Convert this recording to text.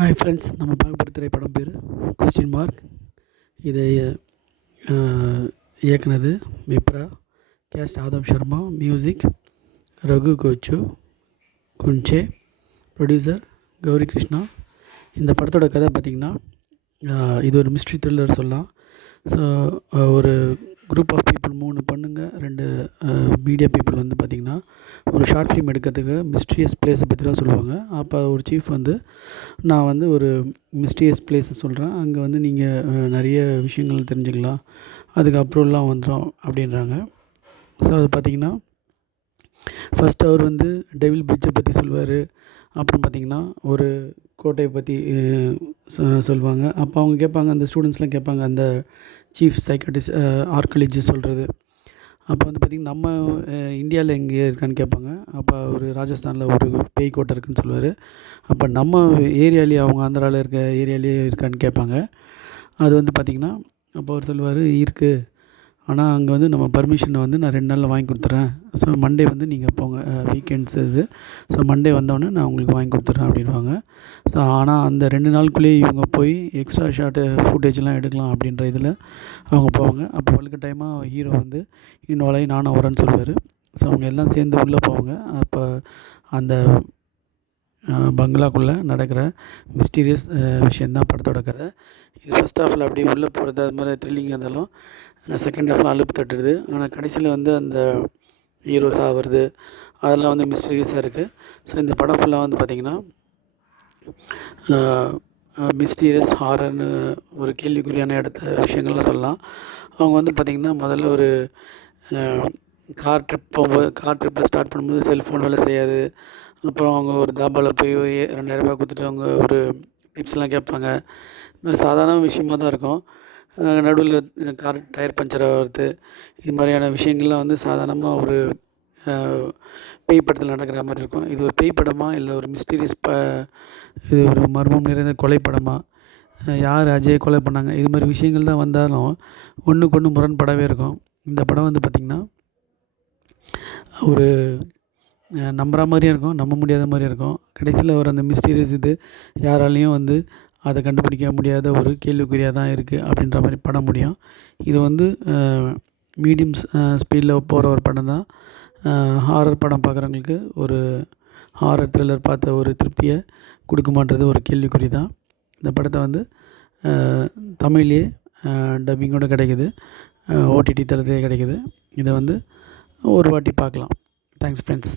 Hi friends, நம்ம பார்க்க போகிற திரைப்படம் பேர் கொஸ்டின் மார்க். இதை இயக்குனது மிப்ரா. கேஸ்ட் ஆதம் சர்மா. மியூசிக் ரகு கோச்சு குன்ச்சே. ப்ரொடியூசர் கௌரி கிருஷ்ணா. இந்த படத்தோட கதை பார்த்திங்கன்னா, இது ஒரு மிஸ்ட்ரி த்ரில்லர் சொல்லலாம். ஸோ ஒரு குரூப் ஆஃப் பீப்புள் 3 பொண்ணுங்க 2 மீடியா பீப்புள் வந்து பார்த்திங்கன்னா, ஒரு ஷார்ட் ஃபிலிம் எடுக்கிறதுக்கு மிஸ்ட்ரியஸ் பிளேஸை பற்றி தான் சொல்லுவாங்க. அப்போ ஒரு சீஃப் வந்து, நான் வந்து ஒரு மிஸ்ட்ரியஸ் பிளேஸை சொல்கிறேன், அங்கே வந்து நீங்கள் நிறைய விஷயங்கள் தெரிஞ்சுக்கலாம், அதுக்கு அப்ரூவல்லாம் வந்துடும் அப்படின்றாங்க. ஸோ அது பார்த்திங்கன்னா, ஃபஸ்ட்டு அவர் வந்து டெவில் பிரிட்ஜை பற்றி சொல்லுவார். அப்புறம் பார்த்திங்கன்னா ஒரு கோட்டையை பற்றி சொல்லுவாங்க. அப்போ அவங்க கேட்பாங்க, அந்த ஸ்டூடெண்ட்ஸ்லாம் கேட்பாங்க, அந்த சீஃப் சைக்காட்டிஸ்ட் ஆர்கியாலஜிஸ்ட் சொல்கிறது. அப்போ வந்து பார்த்திங்கன்னா, நம்ம இந்தியாவில் எங்கே இருக்கான்னு கேட்பாங்க. அப்போ ஒரு ராஜஸ்தானில் ஒரு பேய் கோட்டை இருக்குதுன்னு சொல்லுவார். அப்போ நம்ம ஏரியாலேயே, அவங்க ஆந்திராவில் இருக்க ஏரியாலேயே இருக்கான்னு கேட்பாங்க. அது வந்து பார்த்திங்கன்னா, அப்போ அவர் சொல்லுவார், இருக்குது, ஆனால் அங்கே வந்து நம்ம பர்மிஷனை வந்து நான் 2 நாளில் வாங்கி கொடுத்துட்றேன். ஸோ மண்டே வந்து நீங்கள் போங்க, வீக்கெண்ட்ஸ் இது. ஸோ மண்டே வந்தோடனே நான் உங்களுக்கு வாங்கி கொடுத்துட்றேன் அப்படின்வாங்க. ஸோ ஆனால் அந்த 2 நாளுக்குள்ளேயே இவங்க போய் எக்ஸ்ட்ரா ஷாட்டு ஃபுட்டேஜ்லாம் எடுக்கலாம் அப்படின்ற இதில் அவங்க போவாங்க. அப்போ வலுக்கட்டாயமாக ஹீரோ வந்து இன்வால்வ் ஆகி நானும் வரேன்னு சொல்லுவார். ஸோ அவங்க எல்லாம் சேர்ந்து உள்ளே போவாங்க. அப்போ அந்த பங்களாக்குள்ளே நடக்கிற மிஸ்டீரியஸ் விஷயந்தான் படத்தோட கதை. இது ஃபஸ்ட் ஹாஃபில் அப்படியே உள்ளே போகிறது அது மாதிரி த்ரில்லிங்காக இருந்தாலும், செகண்ட் ஹாஃபில் அலுப்பு தட்டுறது. ஆனால் கடைசியில் வந்து அந்த ஹீரோ சாவது அதெல்லாம் வந்து மிஸ்டீரியஸாக இருக்குது. ஸோ இந்த படம் ஃபுல்லாக வந்து பார்த்திங்கன்னா, மிஸ்டீரியஸ் ஹாரர்னு ஒரு கேள்விக்குறியான விஷயங்கள்லாம் சொல்லலாம். அவங்க வந்து பார்த்திங்கன்னா, முதல்ல ஒரு கார் ட்ரிப்பில் ஸ்டார்ட் பண்ணும்போது செல்ஃபோன் வேலை செய்யாது. அப்புறம் அவங்க ஒரு தாபாவில் போய் 2000 ரூபாய் கொடுத்துட்டு அவங்க ஒரு டிப்ஸ்லாம் கேட்பாங்க. இது மாதிரி சாதாரண விஷயமா தான் இருக்கும். நடுவில் கார் டயர் பஞ்சர் ஆகிறது, இது மாதிரியான விஷயங்கள்லாம் வந்து சாதாரணமாக ஒரு பேய் படத்தில் நடக்கிற மாதிரி இருக்கும். இது ஒரு பேய் படமா, இல்லை ஒரு மிஸ்டீரியஸ் இது ஒரு மர்மம் நிறைந்த கொலை படமா, யார் அஜயை கொலை பண்ணாங்க, இது மாதிரி விஷயங்கள் தான் வந்தாலும் ஒன்றுக்கு ஒன்று முரண்படவே இருக்கும். இந்த படம் வந்து பார்த்திங்கன்னா, ஒரு நம்புகிற மாதிரியும் இருக்கும், நம்ப முடியாத மாதிரியும் இருக்கும். கடைசியில் வர அந்த மிஸ்டீரியஸ் இது யாராலையும் வந்து அதை கண்டுபிடிக்க முடியாத ஒரு கேள்விக்குறியாக தான் இருக்குது அப்படின்ற மாதிரி படம் முடியும். இது வந்து மீடியம் ஸ்பீடில் போகிற ஒரு படம் தான். ஹாரர் படம் பார்க்குறவங்களுக்கு ஒரு ஹாரர் த்ரில்லர் பார்த்த ஒரு திருப்தியை கொடுக்குமான்றது ஒரு கேள்விக்குறி தான். இந்த படத்தை வந்து தமிழ்லேயே டப்பிங்கோடு கிடைக்கிது, ஓடிடி தளத்திலே கிடைக்கிது. இதை வந்து ஒரு வாட்டி பார்க்கலாம். Thanks friends.